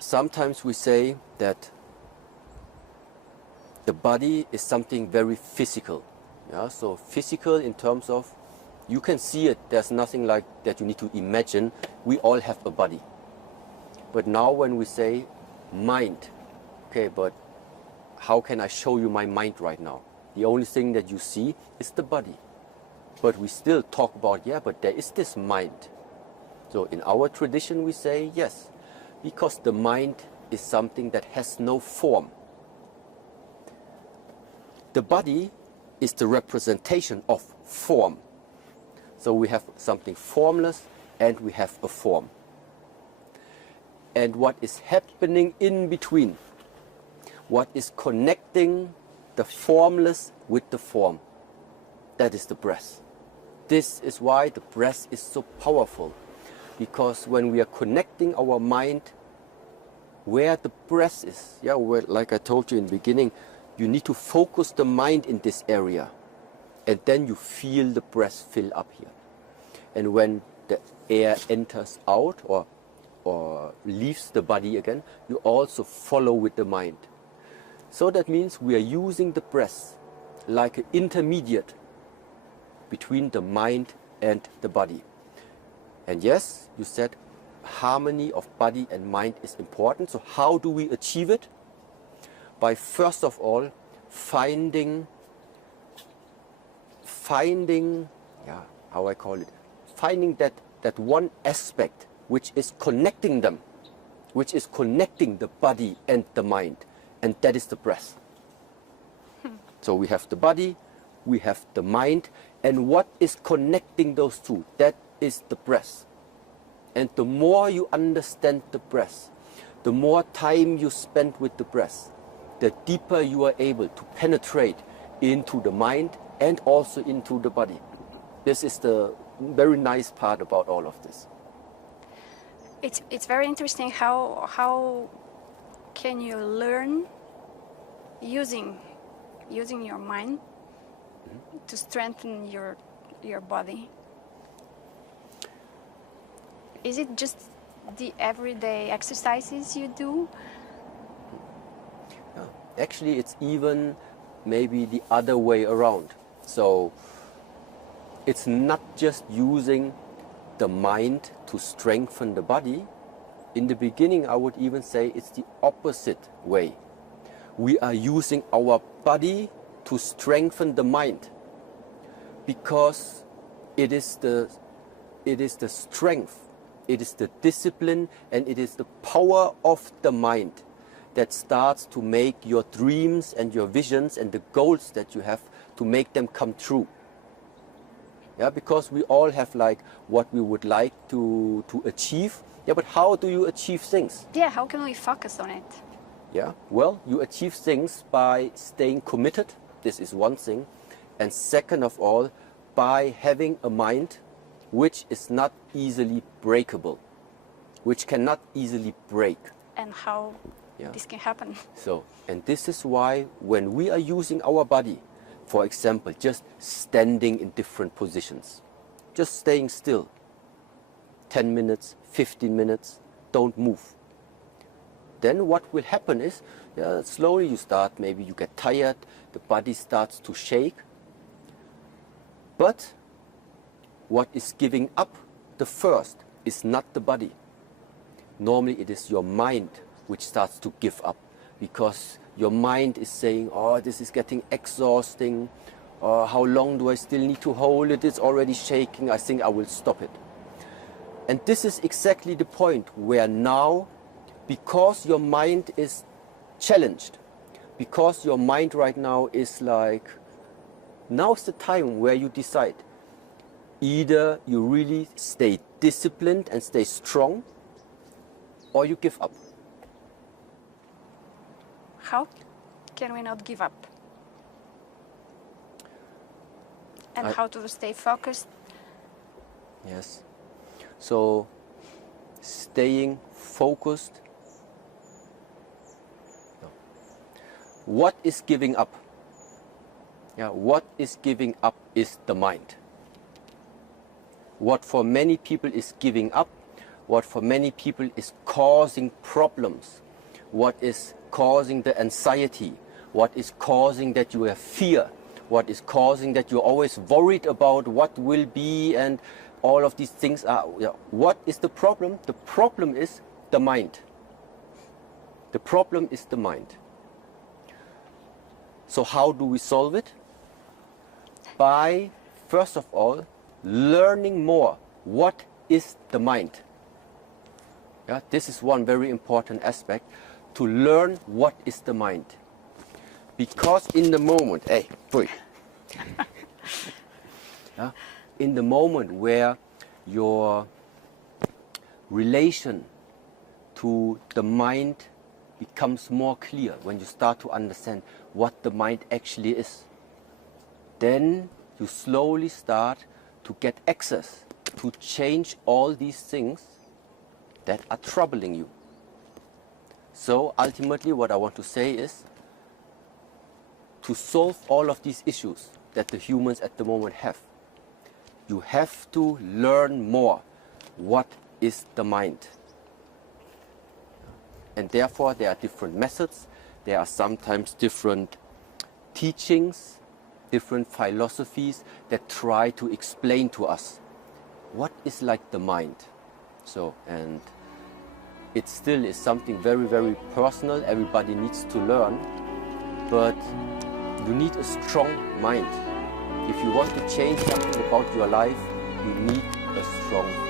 sometimes we say that the body is something very physical. Yeah? So physical in terms of, you can see it, there's nothing like that you need to imagine. We all have a body. But now when we say mind, okay, but how can I show you my mind right now? The only thing that you see is the body. But we still talk about, yeah, but there is this mind. So in our tradition we say yes, because the mind is something that has no form. The body is the representation of form. So we have something formless and we have a form. And what is happening in between, what is connecting the formless with the form, that is the breath. This is why the breath is so powerful, because when we are connecting our mind where the breath is, yeah, where, like I told you in the beginning, you need to focus the mind in this area, and then you feel the breath fill up here. And when the air enters out or leaves the body again, you also follow with the mind. So that means we are using the breath like an intermediate between the mind and the body. And yes, you said harmony of body and mind is important. So how do we achieve it? By first of all finding, yeah, how I call it, finding that one aspect which is connecting them, which is connecting the body and the mind, and that is the breath. So we have the body, we have the mind, and what is connecting those two? That is the breath. And the more you understand the breath, the more time you spend with the breath, the deeper you are able to penetrate into the mind and also into the body. This is the very nice part about all of this. It's very interesting how can you learn using your mind to strengthen your body. Is it just the everyday exercises you do? Yeah. Actually, it's even maybe the other way around. So it's not just using the mind to strengthen the body. In the beginning, I would even say it's the opposite way. We are using our body to strengthen the mind, because it is the strength, it is the discipline, and it is the power of the mind that starts to make your dreams and your visions and the goals that you have, to make them come true. Yeah, because we all have like what we would like to achieve. Yeah, but how do you achieve things? Yeah, how can we focus on it? Yeah, well, you achieve things by staying committed. This is one thing. And second of all, by having a mind which is not easily breakable, which cannot easily break. And how this can happen? So, and this is why when we are using our body, for example, just standing in different positions, just staying still, 10 minutes, 15 minutes, don't move. Then what will happen is, slowly you start, maybe you get tired, the body starts to shake. But what is giving up the first is not the body. Normally it is your mind which starts to give up, because your mind is saying, oh, this is getting exhausting, how long do I still need to hold it, it's already shaking, I think I will stop it. And this is exactly the point where now, because your mind is challenged, because your mind right now is like, now's the time where you decide. Either you really stay disciplined and stay strong, or you give up. How can we not give up? And how to stay focused? Yes. So, staying focused. No. What is giving up? Yeah, what is giving up is the mind. What for many people is giving up, what for many people is causing problems, what is causing the anxiety, what is causing that you have fear, what is causing that you're always worried about what will be, and all of these things are, what is the problem? The problem is the mind. The problem is the mind. So how do we solve it? By, first of all, learning more. What is the mind? Yeah, this is one very important aspect, to learn what is the mind. Because in the moment, yeah, in the moment where your relation to the mind becomes more clear, when you start to understand what the mind actually is, then you slowly start to get access to change all these things that are troubling you. So ultimately what I want to say is, to solve all of these issues that the humans at the moment have, you have to learn more what is the mind. And therefore there are different methods, there are sometimes different teachings, different philosophies that try to explain to us what is like the mind. So, and it still is something very, very personal, everybody needs to learn, but you need a strong mind. If you want to change something about your life, you need a strong